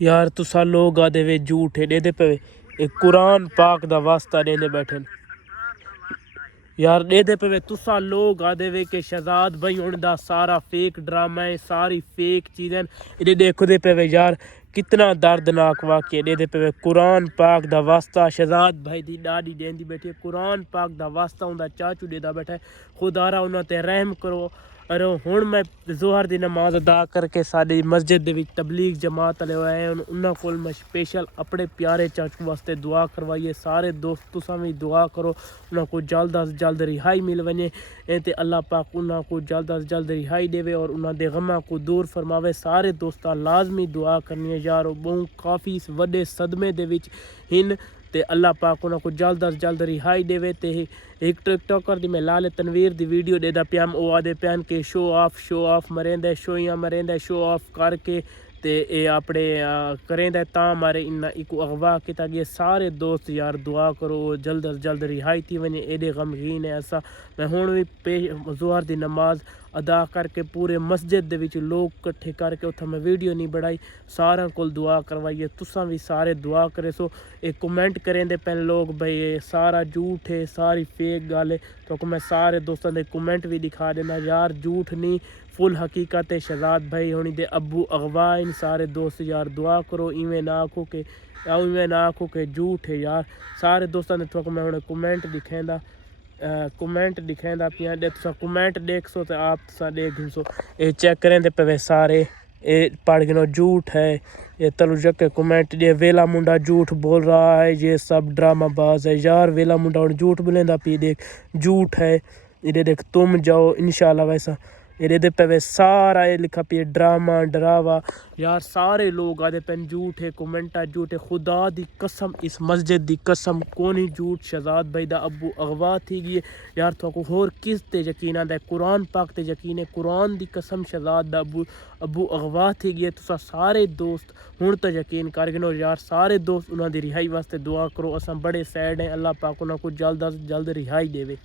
यार तुसा लोग आदे वे झूठे दे पे कुरान पाक दा वास्ता देने बैठे यार दे पे तुसा लोग आदे वे के शहजाद भाई हुन दा सारा फेक ड्रामा है, सारी फेक चीज़ें इधे देखो दे पे यार कितना दर्दनाक वाक्य दे पे कुरान पाक दा वास्ता शहजाद भाई दी डाडी देंदी बैठी है, कुरान पाक दा वास्ता उनका चाचू देदा बैठा है। खुदारा उन्होंने ते रहम करो। अरे हुण मैं जोहर दी नमाज अदा करके साडी मस्जिद दे विच तबलीग जमात वाले आए उन्होंने कोल मैं स्पेशल अपने प्यारे चाचू वास्ते दुआ करवाइए। सारे दोस्त तुसां भी दुआ करो उन्होंने को जल्द अज जल्द रिहाई मिल वने ते अल्लाह पाक उन्होंने को जल्द अज जल्द रिहाई देवे और उन्होंने दे गमां को दूर फरमावे। सारे दोस्तां लाजमी दुआ करनी है यार, बहुत काफ़ी वड्डे सदमे दे विच हिन ते अल्लाह पाक उन्होंने को जल्द अज जल्द रिहाई देवे। ते एक टिकटॉकर दी मैं लाल तनवीर दी वीडियो देदा प्याम ओ आदे प्यान के शो ऑफ मरेंदा शोइयां मरेंदा शो ऑफ करके ते ये अपने करेंदा तां मारे इन्ना इको अगवा किता गया। सारे दोस्त यार दुआ करो जल्द अज जल्द रिहाई थी वने एडे गमगीन है ऐसा। मैं हुण भी जोहर दी नमाज अदा करके पूरे मस्जिद दे विच लोग कट्ठे करके उत्थे मैं वीडियो नहीं बढ़ाई, सारा कोल दुआ करवाइए। तुसां भी सारे दुआ करे सो। एक कमेंट करेंदे पैन लोग भाई ये सारा झूठ है, सारी फेक गल है, तो मैं सारे दोस्तों दे कमेंट भी दिखा देना यार झूठ नहीं फुल हकीकत है। शहजाद भाई होनी दे अब्बू अगवा इन सारे दोस्त यार दुआ करो इवें ना आखो के झूठ है यार। सारे दोस्तों ने थोक मैं हुण कमेंट दिखेंदा पिया दे तुसा कमेंट देख सो तो आप तुसा देख सो ये चेक करें दे पे सारे ये पढ़ गिनो झूठ है। ये तलु जके कमेंट ये वेला मुंडा झूठ बोल रहा है, ये सब ड्रामा बाज है यार। वेला मुंडा और झूठ बोलेंदा पी देख झूठ है। इधे देख तुम जाओ इंशाल्लाह वैसा ये पे सारा ये लिखा पे ड्रामा डरावा यार। सारे लोग आदे पेन झूठ है कमेंटा झूठ है। खुदा दी कसम इस मस्जिद दी कसम कौन ही झूठ शहजाद भाई दा अब्बू अगवा थी गई यार। तो होर किस ते यकीन आंदा कुरान पाक ते यकीन है, कुरान दी कसम शहजाद दा अब्बू अगवा थी गई। तुसा सारे दोस्त हुण तो यकीन कर गिनो यार। सारे दोस्त उन्होंने रिहाई वास्ते दुआ करो। असां बड़े सैड हैं, अल्लाह पाक उन्होंने को जल्द अज जल्द रिहाई देवे।